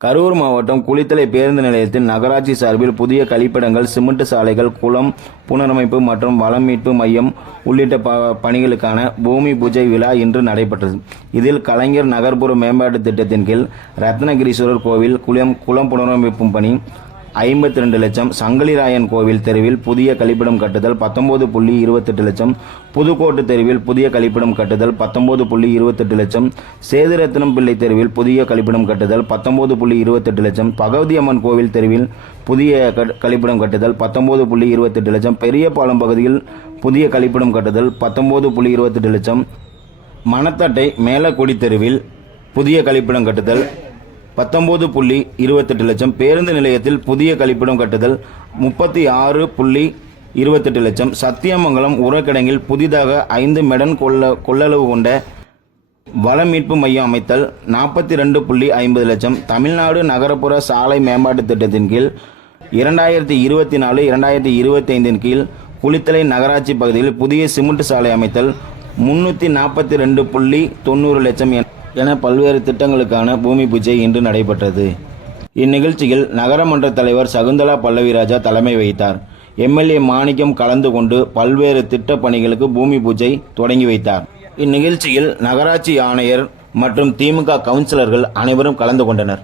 கரூர் மாவட்டம் குளித்தலை பேருந்து நிலையத்தில் நகராட்சி சார்பில் புதிய கழிப்பிடங்கள் சிமெண்ட் சாலைகள் குளம் புனரமைப்பு மற்றும் வளம் மீட்பு மையம் உள்ளிட்ட ப பணிகளுக்கான பூமி பூஜை விழா இன்று நடைபெற்றது. இதில் கலைஞர் நகர்ப்புற மேம்பாட்டு திட்டத்தின் கீழ் ரத்னகிரீஸ்வரர் கோவில் குளம் குளம் புனரமைப்பும் பணி ஐம்பத்தி ரெண்டு லட்சம். சங்கலிராயன் கோவில் தெருவில் புதிய கழிப்பிடம் கட்டுதல் பத்தொன்பது புள்ளி இருபத்தெட்டு லட்சம். புதுக்கோட்டு தெருவில் புதிய கழிப்பிடம் கட்டுதல் பத்தொன்பது புள்ளி இருபத்தெட்டு லட்சம். சேதுரத்னம் பிள்ளை தெருவில் புதிய கழிப்பிடம் கட்டுதல் பத்தொன்பது புள்ளி இருபத்தெட்டு லட்சம். பகவதி அம்மன் கோவில் தெருவில் புதிய க- கழிப்பிடம் கட்டுதல் பத்தொன்பது புள்ளி இருபத்தெட்டு லட்சம். பெரியபாலம் பகுதியில் புதிய கழிப்பிடம் கட்டுதல் பத்தொன்பது புள்ளி இருபத்தெட்டு லட்சம். மணத்தட்டை மேலக்குடி தெருவில் புதிய கழிப்பிடம் கட்டுதல் பத்தொன்பது புள்ளி இருபத்தெட்டு லட்சம் பேருந்து நிலையத்தில் புதிய கழிப்பிடம் கட்டுதல் முப்பத்தி ஆறு புள்ளி இருபத்தெட்டு லட்சம் சத்தியமங்கலம் உரக்கிடங்கில் புதிதாக ஐந்து மெடன் கொள்ள கொள்ளளவு கொண்ட வள மீட்பு மையம் அமைத்தல் நாற்பத்தி ரெண்டு புள்ளி ஐம்பது லட்சம் தமிழ்நாடு நகரப்புற சாலை மேம்பாட்டு திட்டத்தின் கீழ் இரண்டாயிரத்தி இருபத்தி நாலு இரண்டாயிரத்தி இருபத்தி ஐந்தின் கீழ் குளித்தலை நகராட்சி பகுதியில் புதிய சிமெண்ட் சாலை அமைத்தல் முன்னூற்றி நாற்பத்தி ரெண்டு புள்ளி தொண்ணூறு லட்சம் என- என பல்வேறு திட்டங்களுக்கான பூமி பூஜை இன்று நடைபெற்றது. இந்நிகழ்ச்சியில் நகரமன்ற தலைவர் சகுந்தலா பல்லவிராஜா தலைமை வைத்தார் எம்எல்ஏ மாணிக்கம் கலந்து கொண்டு பல்வேறு திட்ட பணிகளுக்கு பூமி பூஜை தொடங்கி வைத்தார். இந்நிகழ்ச்சியில் நகராட்சி ஆணையர் மற்றும் திமுக கவுன்சிலர்கள் அனைவரும் கலந்து கொண்டனர்.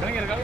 கலைஞர்கள்